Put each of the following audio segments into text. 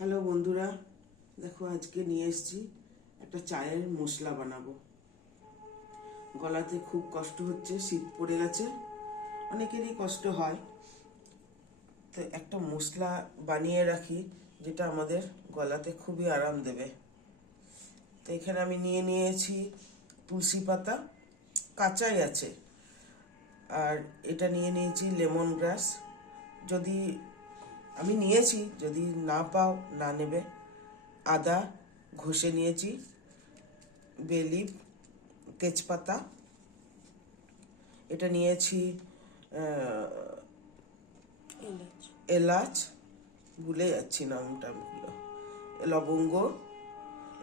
Hello বন্ধুরা, দেখো আজকে নিয়ে এসেছি একটা চায়ের মশলা বানাবো। গলাতে খুব কষ্ট হচ্ছে, শীত পড়ে গেছে, অনেকেরই কষ্ট হয়। তো একটা মশলা বানিয়ে রাখি যেটা আমাদের গলাতে খুবই আরাম দেবে। তো এখানে আমি নিয়েছি তুলসী পাতা, কাঁচাই আছে, আর এটা নিয়েছি লেমন গ্রাস। যদি আমি নিয়েছি, যদি না পাও না নেবে। আদা ঘষে নিয়েছি, বেলিফ, তেজপাতা, এটা নিয়েছি এলাচ, ভুলে যাচ্ছি নামটা, লবঙ্গ,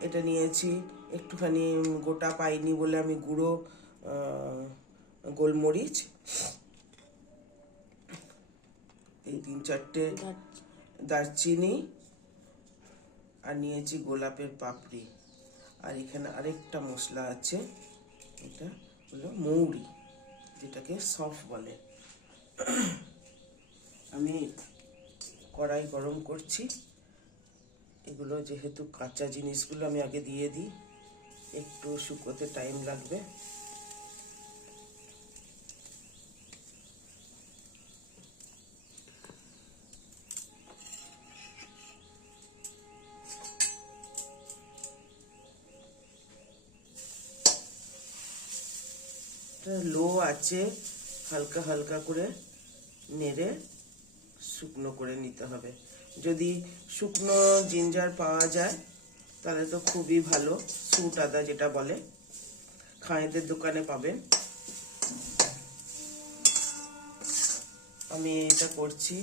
এটা নিয়েছি একটুখানি গোটা পাইনি বলে আমি গুঁড়ো গোলমরিচ, এই 3-4টে দারচিনি, আর নিয়েছি গোলাপের পাপড়ি। আর এখানে আরেকটা মশলা আছে, এটা হলো মৌরি, যেটাকে সফ বলে। আমি কড়াই গরম করছি। এগুলো যেহেতু কাঁচা জিনিসগুলো আমি আগে দিয়ে দিই, একটু শুকোতে টাইম লাগবে। লো আছে, হালকা হালকা করে নেড়ে শুকনো করে নিতে হবে। যদি শুকনো জিঞ্জার পাওয়া যায় তাহলে তো খুবই ভালো, সুট আদা যেটা বলে, খায়েদের দোকানে পাবেন। আমি এটা করছি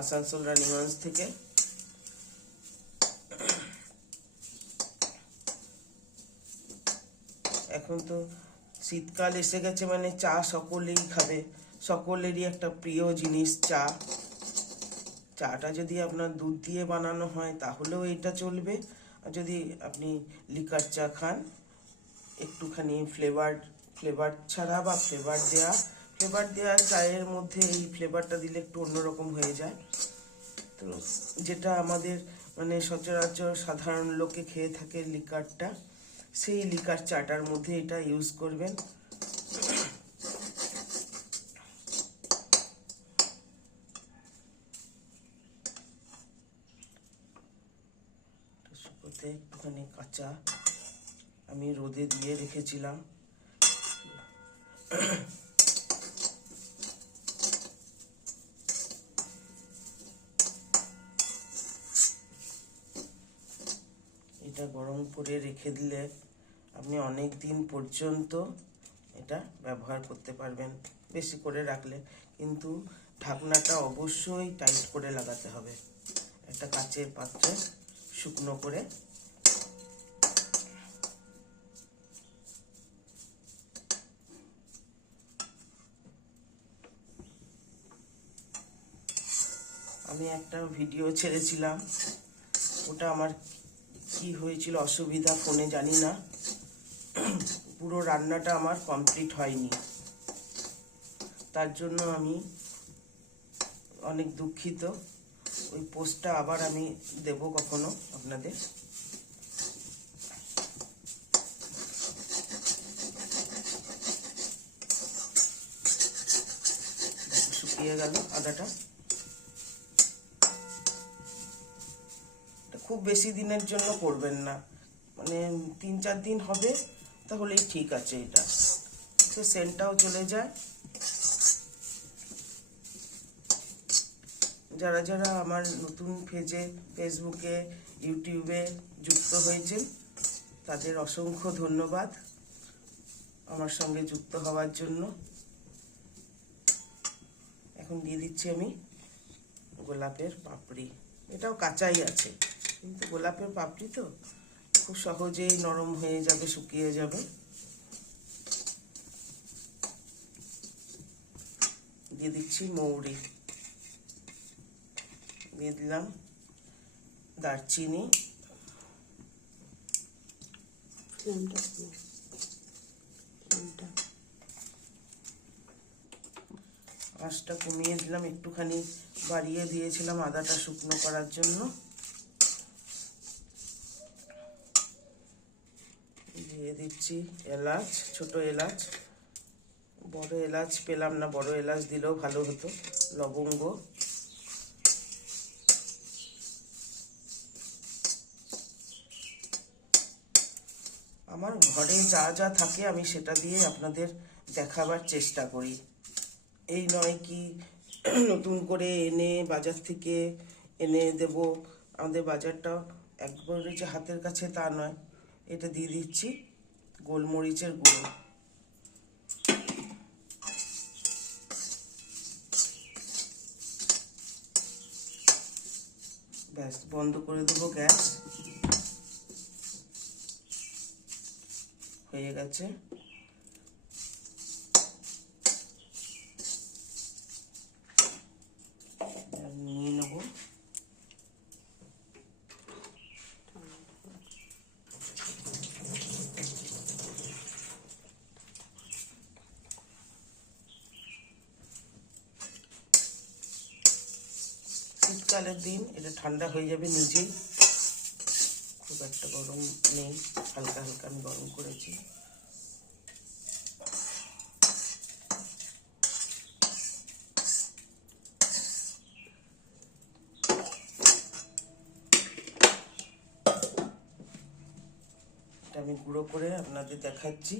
আসানসোল রানীগঞ্জ থেকে। এখন তো শীতকাল এসে গেছে, মানে চা সকলেই খাবে, সকলেরই একটা প্রিয় জিনিস চা। চাটা যদি আপনার দুধ দিয়ে বানানো হয় তাহলেও এটা চলবে, আর যদি আপনি লিকার চা খান, একটুখানি ফ্লেভার ছাড়া বা ফ্লেভার দেওয়া চায়ের মধ্যে এই ফ্লেভারটা দিলে একটু অন্যরকম হয়ে যায়। তো যেটা আমাদের মানে সচরাচর সাধারণ লোকে খেয়ে থাকে লিকারটা, সেই লিকার চাটার মধ্যে এটা ইউজ করবেন। শুকোতে একটুখানি কাঁচা আমি রোদে দিয়ে রেখেছিলাম। এটা গরম করে রেখে দিলে আপনি অনেক দিন পর্যন্ত এটা ব্যবহার করতে পারবেন, বেশি করে রাখলে। কিন্তু ঢাকনাটা অবশ্যই টাইট করে লাগাতে হবে, একটা কাচের পাত্রে শুকনো করে। আমি একটা ভিডিও ছেড়েছিলাম, ওটা আমার কি হয়েছিল অসুবিধা ফোনে জানি না, পুরো রান্নাটা আমার কমপ্লিট হয়নি। তার জন্য আমি অনেক দুঃখিত। ওই পোস্টটা আবার আমি দেব কখনো আপনাদের। শুকিয়ে গেল আদাটা। খুব বেশি দিনের জন্য করবেন না, মানে 3-4 দিন হবে তাহলেই ঠিক আছে। এটা সে সেন্টটাও চলে যায়। যারা যারা আমার নতুন ফেসবুকে, ইউটিউবে যুক্ত হয়েছেন, তাদের অসংখ্য ধন্যবাদ আমার সঙ্গে যুক্ত হওয়ার জন্য। এখন দিয়ে দিচ্ছি আমি গোলাপের পাপড়ি। এটাও কাঁচাই আছে, কিন্তু গোলাপের পাপড়ি তো খুব সহজেই নরম হয়ে যাবে, শুকিয়ে যাবে। দিয়ে দিচ্ছি মৌরি, দিয়ে দিলাম দারচিনি, আঁচটা কমিয়ে দিলাম, একটুখানি বাড়িয়ে দিয়েছিলাম আদাটা শুকনো করার জন্য। দিয়ে দিচ্ছি এলাচ, ছোট এলাচ, বড় এলাচ পেলাম না, বড় এলাচ দিলেও ভালো হতো, লবঙ্গ, আমার ঘরে যা যা থাকে আমি সেটা দিয়ে আপনাদের দেখাবার চেষ্টা করি। এই নয় কি নতুন করে এনে বাজার থেকে এনে দেব, আমাদের বাজারটা একবারে যে হাতের কাছে তা নয়। এটা দিয়ে দিচ্ছি গোলমরিচের গুঁড়ো, ব্যাস বন্ধ করে দেবো গ্যাস, হয়ে গেছে। নিয়ে নেব, শীতকালের দিন এটা ঠান্ডা হয়ে যাবে নিজেই, খুব একটা গরম নেই, হালকা হালকা আমি গরম করেছি। এটা আমি গুঁড়ো করে আপনাদের দেখাচ্ছি।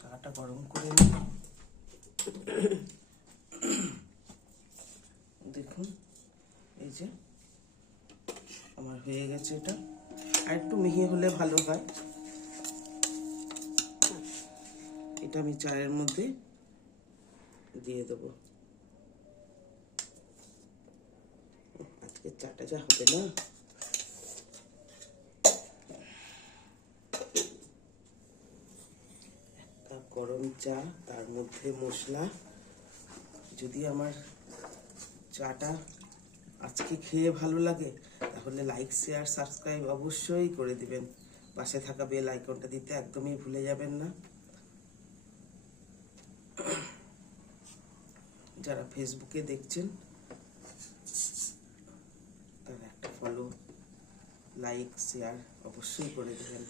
চাটা গরম করে নিই, দেখুন এই যে আমার হয়ে গেছে। এটা আর একটু মিহি হলে ভালো হয়। এটা আমি চায়ের মধ্যে দিয়ে দেবো। আজকে চাটা যা হবে না, গরম চা, তার মধ্যে মশলা। যদি আমার চাটা আজকে খেয়ে ভালো লাগে তাহলে লাইক, শেয়ার, সাবস্ক্রাইব অবশ্যই করে দিবেন। পাশে থাকা বেল আইকনটা দিতে একদমই ভুলে যাবেন না। যারা ফেসবুকে দেখছেন তারা একটা ফলো, লাইক, শেয়ার অবশ্যই করে দেবেন।